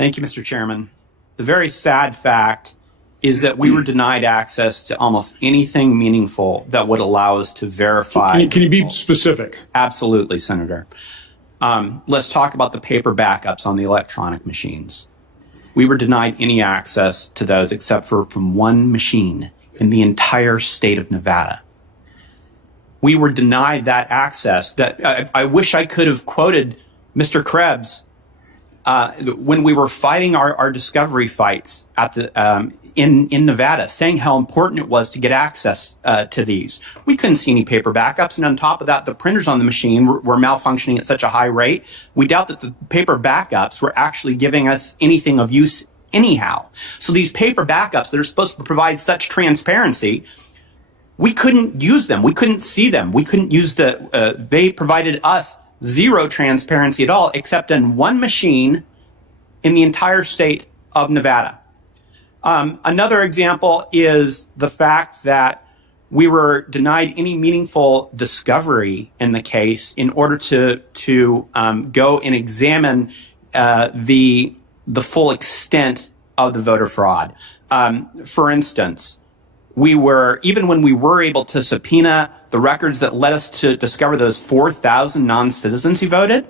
Thank you, Mr. Chairman. The very sad fact is that we were denied access to almost anything meaningful that would allow us to verify. Can you be specific? Absolutely, Senator. Let's talk about the paper backups on the electronic machines. We were denied any access to those except for from one machine in the entire state of Nevada. We were denied that access. That I wish I could have quoted Mr. Krebs when we were fighting our discovery fights at the in Nevada, saying how important it was to get access to these. We couldn't see any paper backups, and on top of that, the printers on the machine were malfunctioning at such a high rate. We doubt that the paper backups were actually giving us anything of use anyhow. So these paper backups that are supposed to provide such transparency, we couldn't use them. We couldn't see them. We couldn't use they provided us zero transparency at all, except in one machine in the entire state of Nevada. Another example is the fact that we were denied any meaningful discovery in the case in order to go and examine the full extent of the voter fraud. For instance, even when we were able to subpoena the records that led us to discover those 4,000 non-citizens who voted,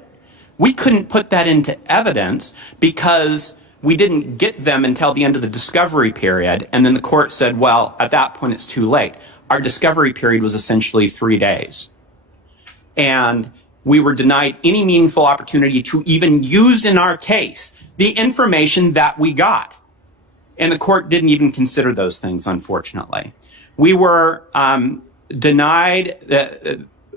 we couldn't put that into evidence because we didn't get them until the end of the discovery period. And then the court said, well, at that point, it's too late. Our discovery period was essentially 3 days. And we were denied any meaningful opportunity to even use in our case the information that we got. And the court didn't even consider those things, unfortunately. We were denied,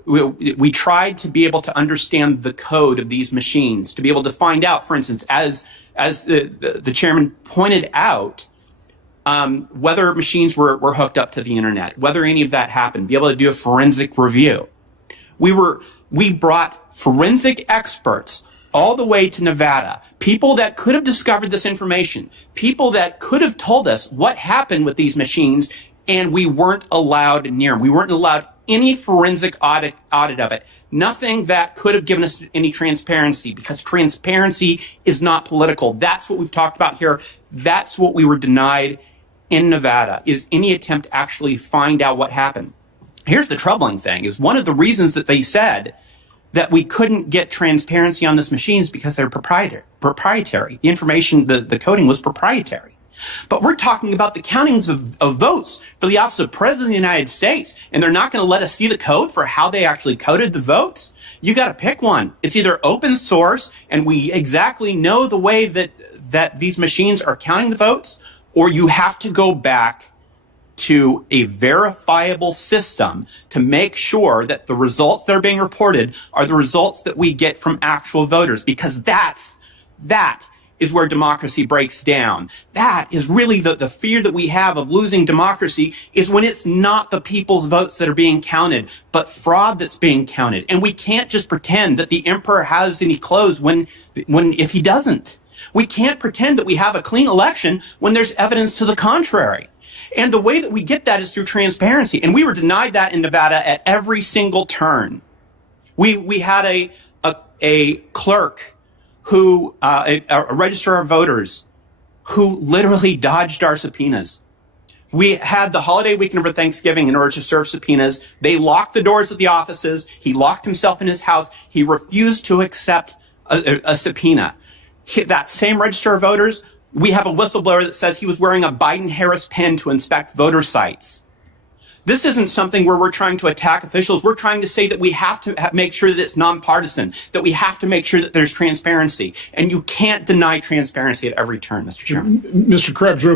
we tried to be able to understand the code of these machines, to be able to find out, for instance, as the chairman pointed out, whether machines were hooked up to the internet, whether any of that happened, be able to do a forensic review. We brought forensic experts all the way to Nevada, people that could have discovered this information, people that could have told us what happened with these machines, and we weren't allowed near them. We weren't allowed any forensic audit of it. Nothing that could have given us any transparency, because transparency is not political. That's what we've talked about here. That's what we were denied in Nevada, is any attempt to actually find out what happened. Here's the troubling thing, is one of the reasons that they said that we couldn't get transparency on this machine is because they're proprietary. The information, the coding was proprietary. But we're talking about the countings of votes for the office of President of the United States, and they're not going to let us see the code for how they actually coded the votes? You got to pick one. It's either open source, and we exactly know the way that these machines are counting the votes, or you have to go back to a verifiable system to make sure that the results that are being reported are the results that we get from actual voters, because that is where democracy breaks down. That is really the fear that we have of losing democracy, is when it's not the people's votes that are being counted, but fraud that's being counted. And we can't just pretend that the emperor has any clothes if he doesn't. We can't pretend that we have a clean election when there's evidence to the contrary. And the way that we get that is through transparency. And we were denied that in Nevada at every single turn. We had a clerk who, a registrar of voters, who literally dodged our subpoenas. We had the holiday weekend over Thanksgiving in order to serve subpoenas. They locked the doors of the offices. He locked himself in his house. He refused to accept a subpoena. That same registrar of voters, we have a whistleblower that says he was wearing a Biden-Harris pen to inspect voter sites. This isn't something where we're trying to attack officials. We're trying to say that we have to make sure that it's nonpartisan, that we have to make sure that there's transparency. And you can't deny transparency at every turn, Mr. Chairman. Mr. Krebs,